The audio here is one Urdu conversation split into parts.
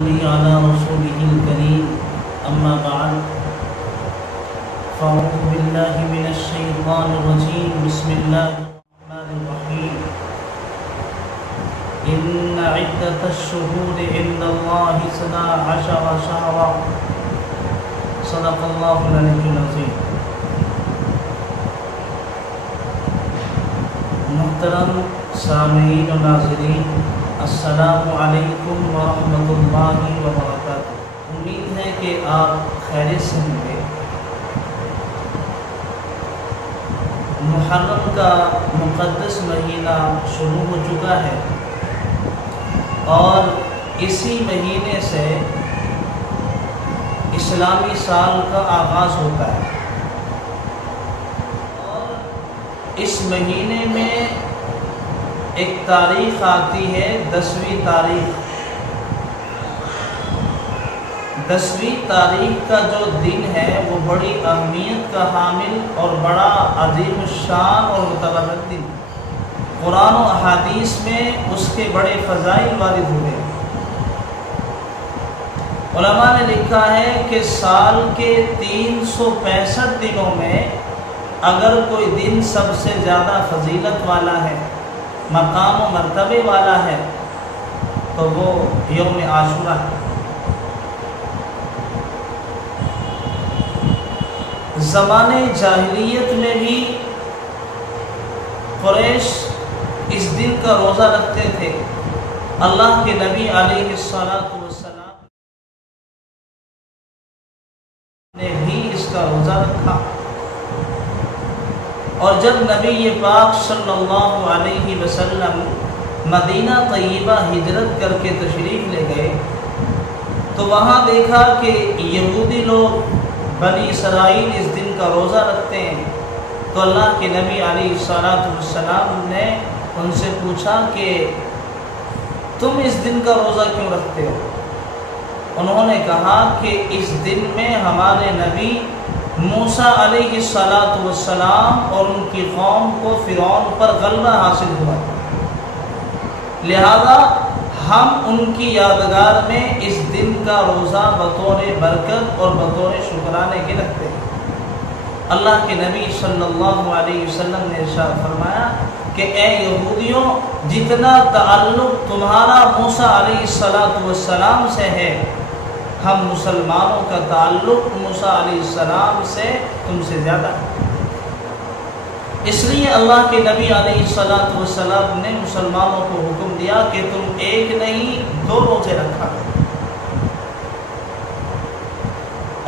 على رسوله الكريم أما بعد فأعوذ بالله من الشيطان الرجيم بسم الله الرحمن الرحيم إن عدة الشهور عند الله 12 شهرا صدق الله العلي العظيم. محترم سامعین و ناظرین، السلام علیکم ورحمۃ اللہ وبرکاتہ. امید ہے کہ آپ خیریت سے ہوں گے. محرم کا مقدس مہینہ شروع ہو چکا ہے اور اسی مہینے سے اسلامی سال کا آغاز ہوتا ہے. اور اس مہینے میں ایک تاریخ آتی ہے، 10ویں تاریخ. 10ویں تاریخ کا جو دن ہے وہ بڑی اہمیت کا حامل اور بڑا عظیم الشان اور متبرک دن. قرآن و احادیث میں اس کے بڑے فضائل وارد ہوئے. علماء نے لکھا ہے کہ سال کے 365 دنوں میں اگر کوئی دن سب سے زیادہ فضیلت والا ہے، مقام و مرتبے والا ہے، تو وہ یوم عاشورہ ہے. زمانے جاہلیت میں بھی قریش اس دن کا روزہ رکھتے تھے. اللہ کے نبی علیہ الصلوۃ والسلام نے بھی اس کا روزہ رکھا. اور جب نبی پاک صلی اللہ علیہ وسلم مدینہ طیبہ ہجرت کر کے تشریف لے گئے تو وہاں دیکھا کہ یہودی لوگ بنی اسرائیل اس دن کا روزہ رکھتے ہیں. تو اللہ کے نبی علیہ الصلوۃ والسلام نے ان سے پوچھا کہ تم اس دن کا روزہ کیوں رکھتے ہو؟ انہوں نے کہا کہ اس دن میں ہمارے نبی موسیٰ علیہ الصلوۃ والسلام اور ان کی قوم کو فرعون پر غلبہ حاصل ہوا، لہذا ہم ان کی یادگار میں اس دن کا روزہ بطور برکت اور بطور شکرانے کے رکھتے ہیں. اللہ کے نبی صلی اللہ علیہ وسلم نے ارشاد فرمایا کہ اے یہودیوں، جتنا تعلق تمہارا موسیٰ علیہ الصلوۃ والسلام سے ہے، ہم مسلمانوں کا تعلق موسیٰ علیہ السلام سے تم سے زیادہ ہے. اس لیے اللہ کے نبی علیہ الصلوۃ والسلام نے مسلمانوں کو حکم دیا کہ تم ایک نہیں 2 روزے رکھا.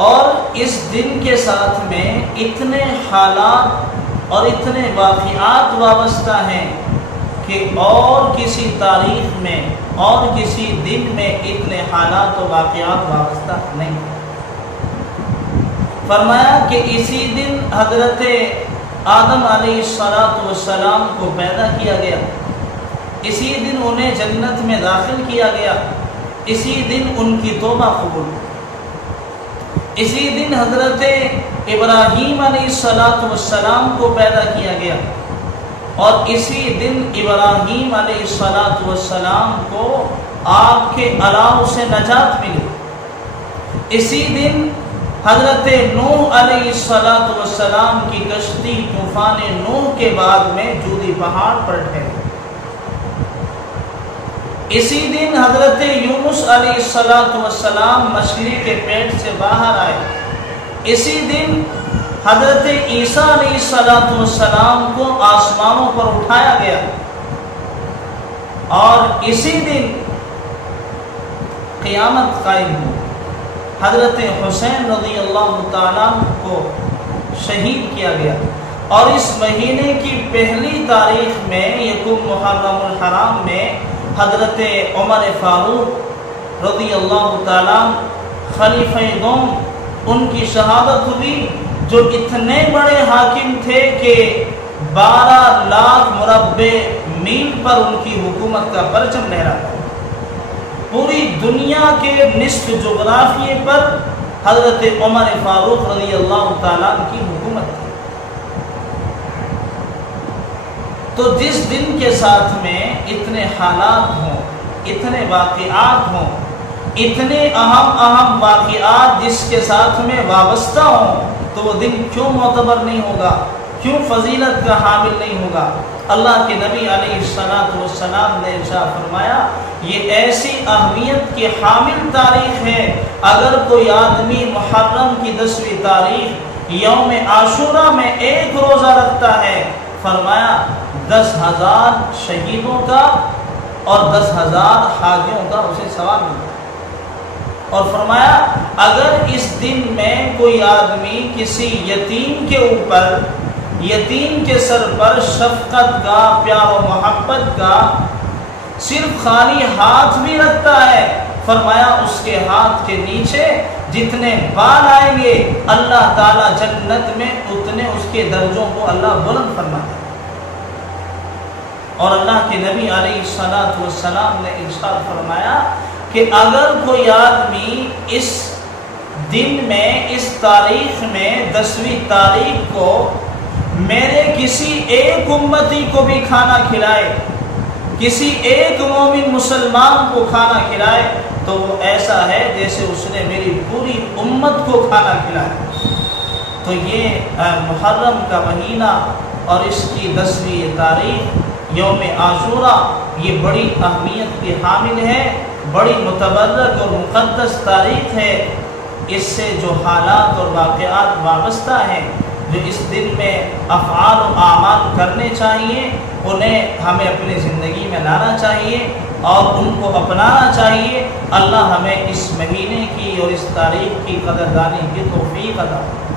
اور اس دن کے ساتھ میں اتنے حالات اور اتنے واقعات وابستہ ہیں کہ اور کسی تاریخ میں اور کسی دن میں اتنے حالات و واقعات وابستہ نہیں. فرمایا کہ اسی دن حضرت آدم علیہ السلام کو پیدا کیا گیا، اسی دن انہیں جنت میں داخل کیا گیا، اسی دن ان کی توبہ قبول، اسی دن حضرت ابراہیم علیہ السلام کو پیدا کیا گیا اور اسی دن ابراہیم علیہ السلام کو آگ کے الاؤ سے نجات ملی. اسی دن حضرت نوح علیہ السلام کی کشتی طوفان نوح کے بعد میں جودی پہاڑ پر ٹھہری. اسی دن حضرت یونس علیہ السلام مچھلی کے پیٹ سے باہر آئے. اسی دن حضرت عیسیٰ علیہ السلام کو آسمانوں پر اٹھایا گیا اور اسی دن قیامت قائم ہوئی. حضرت حسین رضی اللہ تعالیٰ کو شہید کیا گیا. اور اس مہینے کی پہلی تاریخ میں یکم محرم الحرام میں حضرت عمر فاروق رضی اللہ تعالیٰ خلیفہ دوم ان کی شہادت ہوئی، جو اتنے بڑے حاکم تھے کہ 12 لاکھ مربع میل پر ان کی حکومت کا پرچم لہراتا. پوری دنیا کے نصف جغرافیے پر حضرت عمر فاروق رضی اللہ تعالیٰ کی حکومت تھی. تو جس دن کے ساتھ میں اتنے حالات ہوں، اتنے واقعات ہوں، اتنے اہم واقعات جس کے ساتھ میں وابستہ ہوں تو وہ دن کیوں معتبر نہیں ہوگا، کیوں فضیلت کا حامل نہیں ہوگا؟ اللہ کے نبی علیہ السلام نے ارشاد فرمایا یہ ایسی اہمیت کی حامل تاریخ ہے، اگر کوئی آدمی محرم کی 10ویں تاریخ یوم عاشورہ میں ایک روزہ رکھتا ہے، فرمایا 10,000 شہیدوں کا اور 10,000 حاجیوں کا اسے ثواب ملتا ہے۔ اور فرمایا اگر اس دن میں کوئی آدمی کسی یتیم کے اوپر، یتیم کے سر پر شفقت کا، پیار و محبت کا صرف خالی ہاتھ بھی رکھتا ہے، فرمایا اس کے ہاتھ کے نیچے جتنے بال آئیں گے اللہ تعالیٰ جنت میں اتنے اس کے درجوں کو اللہ بلند فرماتا ہے۔ اور اللہ کے نبی علیہ السلام نے ارشاد فرمایا کہ اگر کوئی آدمی اس دن میں، اس تاریخ میں 10ویں تاریخ کو میرے کسی ایک امتی کو بھی کھانا کھلائے، کسی ایک مومن مسلمان کو کھانا کھلائے تو وہ ایسا ہے جیسے اس نے میری پوری امت کو کھانا کھلایا۔ تو یہ محرم کا مہینہ اور اس کی 10ویں تاریخ یوم عاشورہ یہ بڑی اہمیت کی حامل ہے، بڑی متبرک اور مقدس تاریخ ہے۔ اس سے جو حالات اور واقعات وابستہ ہیں، جو اس دن میں افعال و اعمال کرنے چاہیے، انہیں ہمیں اپنی زندگی میں لانا چاہیے اور ان کو اپنانا چاہیے۔ اللہ ہمیں اس مہینے کی اور اس تاریخ کی قدردانی کی توفیق عطا فرمائے۔